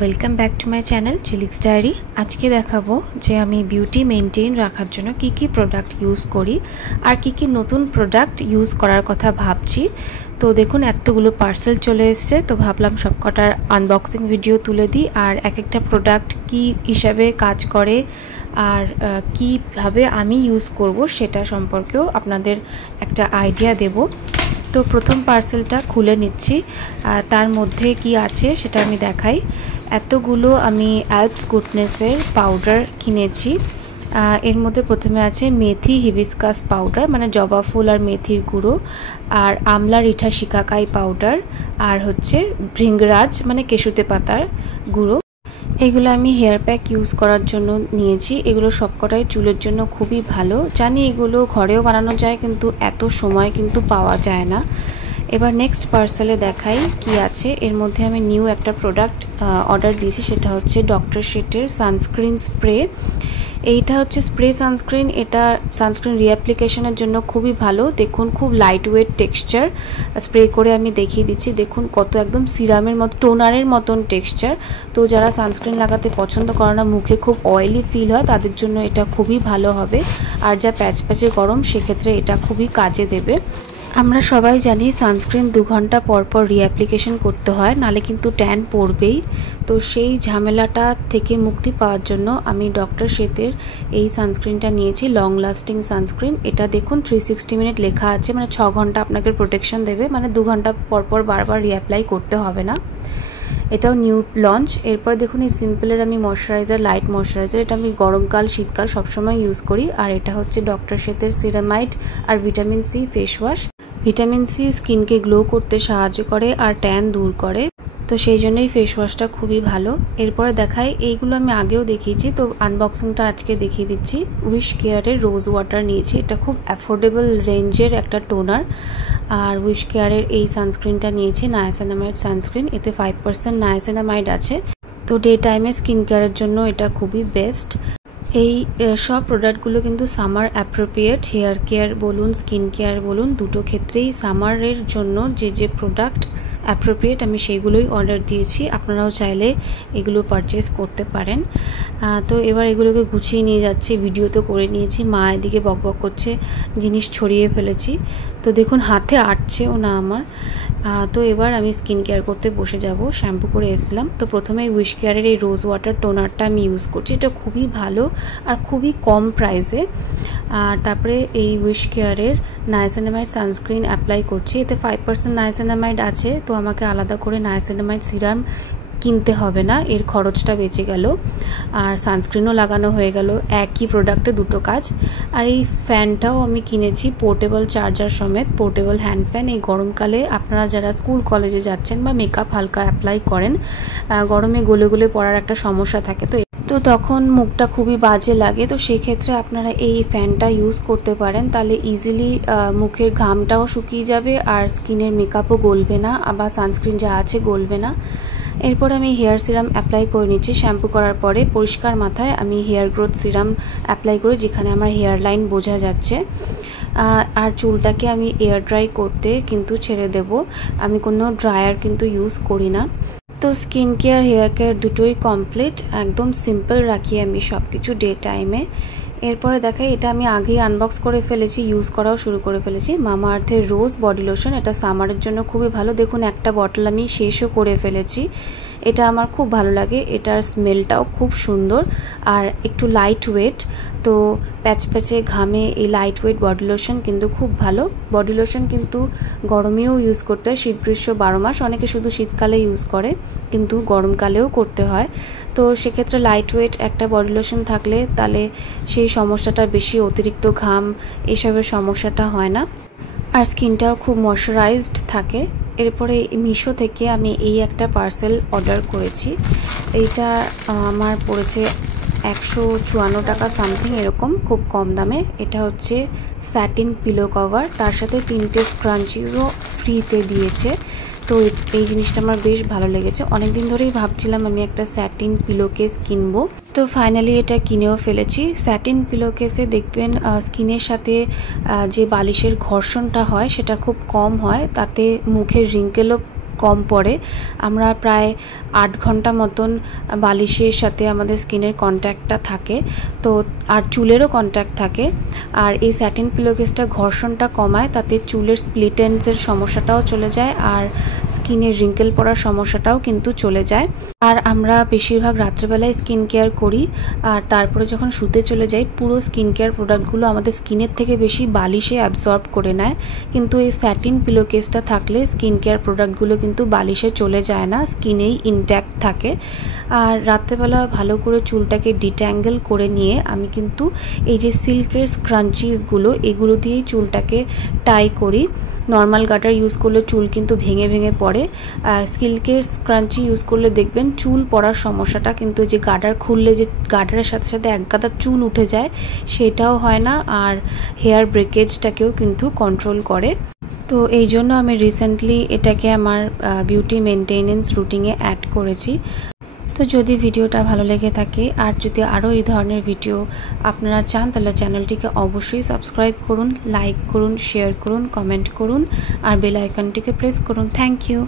Welcome back to my channel चिलिक्स diary. आज के देखाबो जे आमी बिউटी मेनटेन राखार जोन्नो की प्रोडक्ट यूज करी और की नतून प्रोडक्ट यूज करार कथा भाबछि। तो देखुन एतगुलो पार्सेल चले एसेছে, तो भाबलाम सबकटार आनबक्सिंग भिडियो तुले दी और एक एकटा प्रोडक्ट की हिसाबे काज करे और किभाबे आमी यूज करब सेटा सम्पर्केও आपनादेर एकटा आइडिया देब। तो प्रथम पार्सेलटा खुले निচ্ছি, तार मध्य कि आछे सेटा आमी देखाई। एतगुलो आमी एल्प्स गुडनेसের पाउडार किनेছি। एर मध्य प्रथमे आछे मेथी हिबिस्कास पाउडार माने जबा फुल और मेथिर गुঁড়ো और आमला रिठा शिकाकाई पाउडार और होच्छे भृंगराज माने केशुते पातार गुঁড়ো। एगुलो आमी हेयर पैक यूज करार जोन्नो निয়েছি। एगुलो सबकटाई चुलेर जोन्नो खूबই भालो। जानी एगुलो घरेও बानानो যায় কিন্তু এত সময় কিন্তু পাওয়া যায় না। এবার নেক্সট পার্সেলে দেখাই কি আছে। এর মধ্যে আমি নিউ একটা প্রোডাক্ট অর্ডার দিয়েছি, সেটা হচ্ছে ডক্টর শেটের সানস্ক্রিন স্প্রে। এইটা হচ্ছে স্প্রে সানস্ক্রিন। এটা সানস্ক্রিন রিঅ্যাপ্লিকেশনের জন্য খুবই ভালো। দেখুন খুব লাইট ওয়েট টেক্সচার। স্প্রে করে আমি দেখিয়ে দিচ্ছি। দেখুন কত একদম সিরামের মতো টোনারের মতন টেক্সচার। তো যারা সানস্ক্রিন লাগাতে পছন্দ করে না, মুখে খুব অয়েলি ফিল হয়, তাদের জন্য এটা খুবই ভালো হবে। আর যা প্যাচ প্যাচে গরম সেক্ষেত্রে এটা খুবই কাজে দেবে। আমরা সবাই জানি সানস্ক্রিন 2 ঘন্টা পর পর রিঅ্যাপ্লিকেশন করতে হয়, নালে কিন্তু ট্যান পড়বেই। তো সেই ঝামেলাটা থেকে মুক্তি পাওয়ার জন্য আমি ডক্টর শেটের এই সানস্ক্রিনটা নিয়েছি, লং লাস্টিং সানস্ক্রিন। এটা দেখুন 360 মিনিট লেখা আছে, মানে 6 ঘন্টা আপনাকে প্রোটেকশন দেবে, মানে 2 ঘন্টা পর পর বারবার রিঅ্যাপ্লাই করতে হবে না। এটাও নিউ লঞ্চ। এরপর দেখুন এই সিম্পলের আমি ময়শ্চারাইজার, লাইট ময়শ্চারাইজার। এটা আমি গরমকাল শীতকাল সবসময় ইউজ করি। আর এটা হচ্ছে ডক্টর শেটের সিরামাইড আর vitamin C face wash. Vitamin C স্কিনকে গ্লো করতে সাহায্য করে আর ট্যান দূর করে, তো সেই জন্যই ফেস ওয়াশটা খুবই ভালো। এরপরে দেখাই, এইগুলো আমি আগেও দেখিয়েছি, তো আনবক্সিংটা আজকে দেখিয়ে দিচ্ছি। উইশ কেয়ারের রোজ ওয়াটার নিয়েছি। এটা খুব অ্যাফোর্ডেবল রেঞ্জের একটা টোনার। আর উইশ কেয়ারের এই সানস্ক্রিনটা নিয়েছি, নায়াসিনামাইড সানস্ক্রিন। এতে 5% নায়াসিনামাইড আছে। তো ডে টাইমে স্কিন কেয়ারের জন্য এটা খুবই বেস্ট। এই সব প্রোডাক্টগুলো কিন্তু সামার অ্যাপ্রোপ্রিয়েট। হেয়ার কেয়ার বলুন, স্কিন কেয়ার বলুন, দুটো ক্ষেত্রেই সামারের জন্য যে প্রোডাক্ট অ্যাপ্রোপ্রিয়েট আমি সেগুলোই অর্ডার দিয়েছি। আপনারাও চাইলে এগুলো পারচেস করতে পারেন। তো এবার এগুলোকে গুছিয়ে নিয়ে যাচ্ছি। ভিডিও তো করে নিয়েছি। মা এদিকে বকবক করছে, জিনিস ছড়িয়ে ফেলেছি। তো দেখুন হাতে আটছেও না আমার। তো এবার আমি স্কিন কেয়ার করতে বসে যাব। শ্যাম্পু করে এসলাম। তো প্রথমে উইশ কেয়ারের এই রোজ ওয়াটার টোনারটা আমি ইউজ করছি। এটা খুবই ভালো আর খুবই কম প্রাইসে। আর তারপরে এই উইশ কেয়ারের নায়াসিনামাইড সানস্ক্রিন অ্যাপ্লাই করছি। এতে 5% নায়াসিনামাইড আছে, তো আমাকে আলাদা করে নায়াসিনামাইড সিরাম কিনতে হবে না, এর খরচটা বেঁচে গেল। আর সানস্ক্রিনও লাগানো হয়ে গেল, একই প্রোডাক্টে দুটো কাজ। আর এই ফ্যানটাও আমি কিনেছি পোর্টেবল চার্জার সমেত, পোর্টেবল হ্যান্ড ফ্যান। এই গরমকালে আপনারা যারা স্কুল কলেজে যাচ্ছেন বা মেকআপ হালকা অ্যাপ্লাই করেন, গরমে গলে গলে পড়ার একটা সমস্যা থাকে, তো তখন মুখটা খুবই বাজে লাগে। তো সেই ক্ষেত্রে আপনারা এই ফ্যানটা ইউজ করতে পারেন, তাহলে ইজিলি মুখের ঘামটাও শুকিয়ে যাবে আর স্কিনের মেকআপও গলবে না, আবার সানস্ক্রিন যা আছে গলবে না। এরপর আমি হেয়ার সিরাম অ্যাপ্লাই করে নিচ্ছি। শ্যাম্পু করার পরে পরিষ্কার মাথায় আমি হেয়ার গ্রোথ সিরাম অ্যাপ্লাই করি, যেখানে আমার হেয়ার লাইন বোঝা যাচ্ছে। আর চুলটাকে আমি এয়ার ড্রাই করতে কিন্তু ছেড়ে দেব। আমি কোনো ড্রায়ার কিন্তু ইউজ করি না। তো স্কিন কেয়ার হেয়ার কেয়ার দুটোই কমপ্লিট। একদম সিম্পল রাখি আমি সব কিছু ডে টাইমে। এরপরে দেখাই, এটা আমি আগেই আনবক্স করে ফেলেছি, ইউজ করাও শুরু করে ফেলেছি। মামা আর্থের রোজ বডি লোশন। এটা সামারের জন্য খুবই ভালো। দেখুন একটা বটল আমি শেষও করে ফেলেছি। এটা আমার খুব ভালো লাগে। এটার স্মেলটাও খুব সুন্দর আর একটু লাইট ওয়েট। তো প্যাচ প্যাচে ঘামে এই লাইট ওয়েট বডি লোশন কিন্তু খুব ভালো। বডি লোশন কিন্তু গরমেও ইউজ করতে হয়, শীত গ্রীষ্ম 12 মাস। অনেকে শুধু শীতকালে ইউজ করে, কিন্তু গরমকালেও করতে হয়। তো সেক্ষেত্রে লাইট ওয়েট একটা বডি লোশন থাকলে তাহলে সেই সমস্যাটা বেশি, অতিরিক্ত ঘাম এসবের সমস্যাটা হয় না, আর স্কিনটাও খুব ময়শ্চারাইজড থাকে। এরপরে মিশো থেকে আমি এই একটা পার্সেল অর্ডার করেছি। এইটা আমার পড়েছে 154 টাকা সামথিং এরকম, খুব কম দামে। এটা হচ্ছে স্যাটিন পিলো কভার, তার সাথে 3টে স্ক্রাঞ্চিজও ফ্রিতে দিয়েছে। তো এই জিনিসটা আমার বেশ ভালো লেগেছে। অনেক দিন ধরেই ভাবছিলাম আমি একটা স্যাটিন পিলো কেস কিনবো, তো ফাইনালি এটা কিনেও ফেলেছি। স্যাটিন পিলো কেসে দেখবেন স্কিনের সাথে যে বালিশের ঘর্ষণটা হয় সেটা খুব কম হয়, তাতে মুখের রিঙ্কেলও কম পড়ে। আমরা প্রায় 8 ঘন্টা মতন বালিশের সাথে আমাদের স্কিনের কন্ট্যাক্টটা থাকে, তো আর চুলেরও কন্ট্যাক্ট থাকে। আর এই স্যাটিন পিলো কেসটা ঘর্ষণটা কমায়, তাতে চুলের স্প্লিট এন্ডসের সমস্যাটাও চলে যায় আর স্কিনের রিঙ্কেল পড়ার সমস্যাটাও কিন্তু চলে যায়। আর আমরা বেশিরভাগ রাত্রেবেলায় স্কিন কেয়ার করি, আর তারপরে যখন শুতে চলে যাই পুরো স্কিন কেয়ার প্রোডাক্টগুলো আমাদের স্কিনের থেকে বেশি বালিশে অ্যাবজর্ব করে নেয়। কিন্তু এই স্যাটিন পিলো কেসটা থাকলে স্কিন কেয়ার প্রোডাক্টগুলো কিন্তু বালিশে চলে যায় না, স্কিনেই ইনট্যাক্ট থাকে। আর রাত্রেবেলা ভালো করে চুলটাকে ডিট্যাঙ্গেল করে নিয়ে আমি কিন্তু এই যে সিল্কের স্ক্রাঞ্চিসগুলো এগুলো দিয়েই চুলটাকে টাই করি। নর্মাল গার্ডার ইউজ করলে চুল কিন্তু ভেঙে ভেঙে পড়ে, সিল্কের স্ক্রাঞ্চি ইউজ করলে দেখবেন চুল পড়ার সমস্যাটা কিন্তু, যে গার্ডার খুললে যে গার্ডারের সাথে সাথে এক গাদা চুল উঠে যায় সেটাও হয় না, আর হেয়ার ব্রেকেজটাকেও কিন্তু কন্ট্রোল করে। তো এই জন্য আমি রিসেন্টলি এটাকে আমার বিউটি মেনটেনেন্স রুটিনে অ্যাড করেছি। তো যদি ভিডিওটা ভালো লেগে থাকে আর যদি আরও এই ধরনের ভিডিও আপনারা চান তাহলে চ্যানেলটিকে অবশ্যই সাবস্ক্রাইব করুন, লাইক করুন, শেয়ার করুন, কমেন্ট করুন আর বেল আইকনটিকে প্রেস করুন। Thank you.